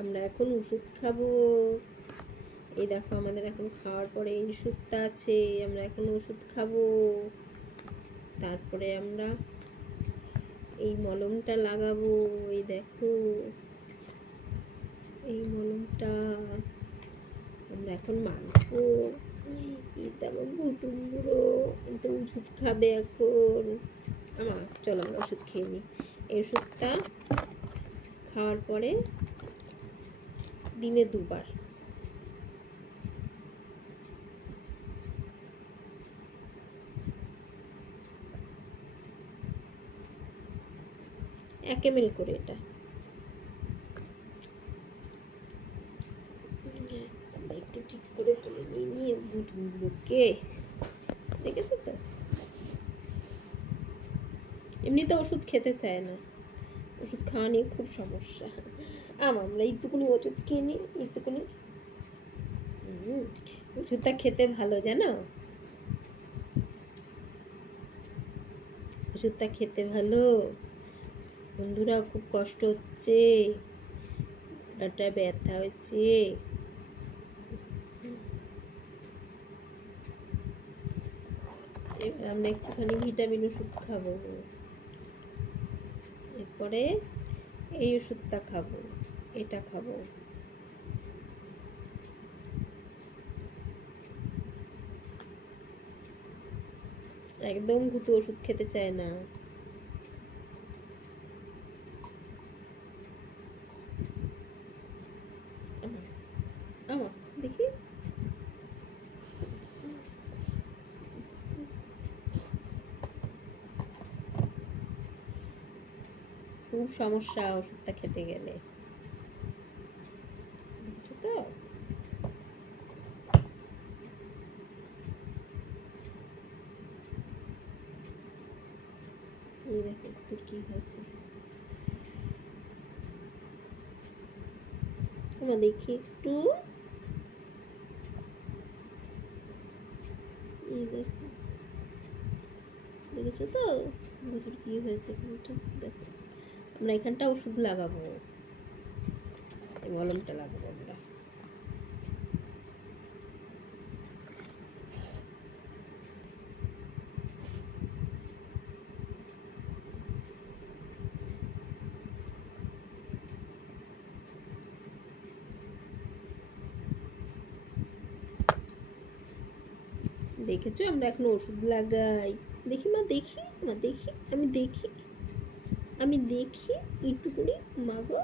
আমরা এখন ওষুধ খাবো। এই দেখো আমাদের এখন খাওয়ার পরে এই ওষুধটা আছে, আমরা এখন ওষুধ খাবো। তারপরে আমরা এই মলমটা লাগাবো। এই দেখো এই মলমটা আমরা এখন মাখবো। এটা আমার ভুতুম বুড়ো, তো ওষুধ খাবে এখন। আমার চলো আমরা ওষুধ খেয়ে নিই। এই ওষুধটা খাওয়ার পরে দিনে 2 বার। এক ml করে এটা। আমরা একটু ঠিক করে করে নিয়ে বুটগুলোকে দেখেছো তো, এমনি তো ওষুধ খেতে চায় না, ওষুধ খাওয়া নিয়ে খুব সমস্যা। আমরা এইটুকুনি ওষুধ খেয়ে নিই, এইটুকুনি। ওষুধটা খেতে ভালো জানো, ওষুধটা খেতে ভালো। বন্ধুরা খুব কষ্ট হচ্ছে, গলাটা ব্যথা হচ্ছে। এবার আমরা একটুখানি ভিটামিন ওষুধ খাবো, এরপরে এই ওষুধটা খাবো, এটা খাবো। একদম ভূতু ওষুধ খেতে চায় না। আমার দেখি খুব সমস্যা ওষুধটা খেতে গেলে, দেখছো তো। এই দেখো তোর কি হয়েছে, আমার দেখি একটু। এই দেখো, দেখেছো তো ভুতুর কি হয়েছে এখানটা দেখো। আমরা এখানটা ওষুধ লাগাবো, এই মলমটা লাগাবো আমরা। দেখেছো আমরা এখন ওষুধ লাগাই। দেখি মা, দেখি মা, দেখি আমি দেখি, আমি দেখি একটুকুনি মা গো।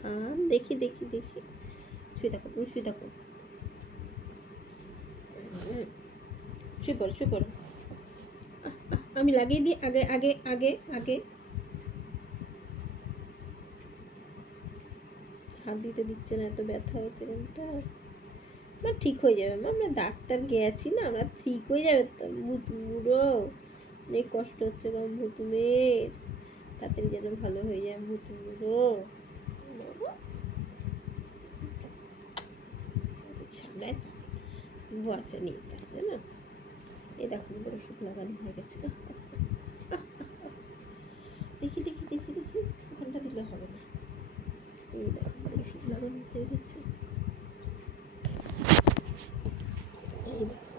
হ্যাঁ দেখি দেখি দেখি, শুয়ে থাকো তুমি, শুয়ে থাকো। শুয়ে পড়ো, শুয়ে পড়ো। আমি লাগিয়ে দিই আগে আগে আগে আগে। হাত দিতে দিচ্ছে না, এত ব্যথা হয়েছে কোনটা। মা ঠিক হয়ে যাবে মা, আমরা ডাক্তার গেছি না, আমরা ঠিক হয়ে যাবে তো। বুড়ো অনেক কষ্ট হচ্ছে গো ভুতুমের, তাড়াতাড়ি যেন ভালো হয়ে যায় ভুতু বুড়ো। সামলায় বাচ্চা নিয়ে তাই না। এই দেখো আমাদের ওষুধ লাগানো হয়ে গেছে। দেখি দেখি দেখি দেখি, ওখানটা দিলে হবে না। এই দেখো আমাদের ওষুধ লাগানো হয়ে গেছে। এই দেখো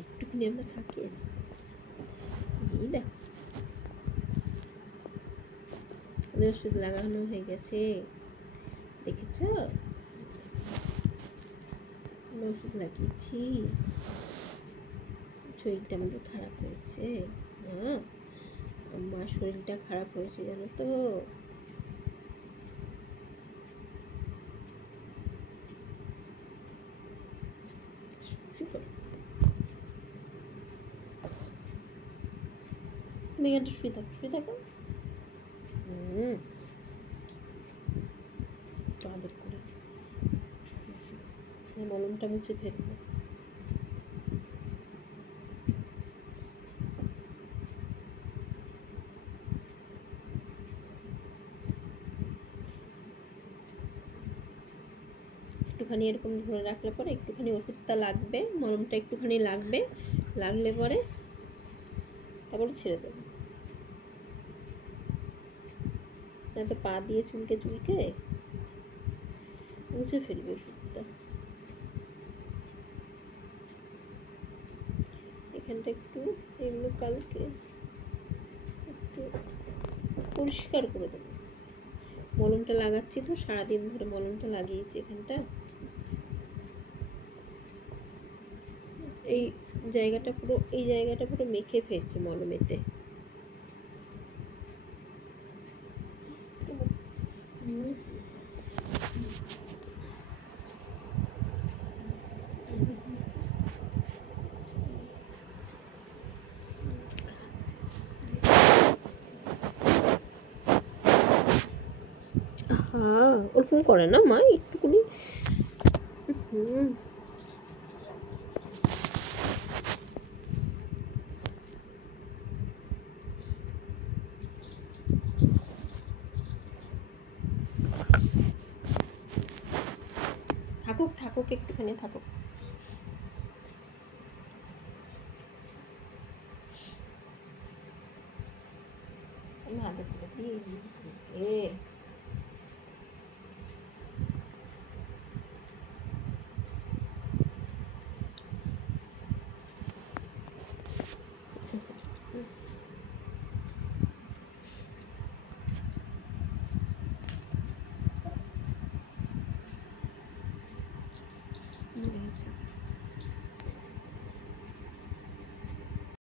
একটুখানি আমরা থাকি। এই দেখো আমাদের ওষুধ লাগানো হয়ে গেছে, দেখেছো আমরা ওষুধ লাগিয়েছি। শরীরটা আমাদের খারাপ হয়েছে, হ্যাঁ আমার শরীরটা খারাপ হয়েছে জানো তো। তুমি এখানটা শুয়ে থাকো, শুয়ে থাকো। মলমটা মুছে ফেলবো। একটুখানি এরকম ধরে রাখলে পরে একটুখানি ওষুধটা লাগবে, মলমটা একটুখানি লাগবে, লাগলে পরে তারপরে ছেড়ে দেবো। তো পা দিয়ে চুলকে চুলকে মুছে ফেলবে ওষুধটা। এখানটা একটু এগুলো কালকে একটু পরিষ্কার করে দেবো। মলমটা লাগাচ্ছি তো, সারাদিন ধরে মলমটা লাগিয়েছি এখানটা, এই জায়গাটা পুরো মেখে ফেলছি মলমেতে। হ্যাঁ, ওরকম করে না মা, একটুকুনি। থাকুক থাকুক, একটুখানি থাকুক।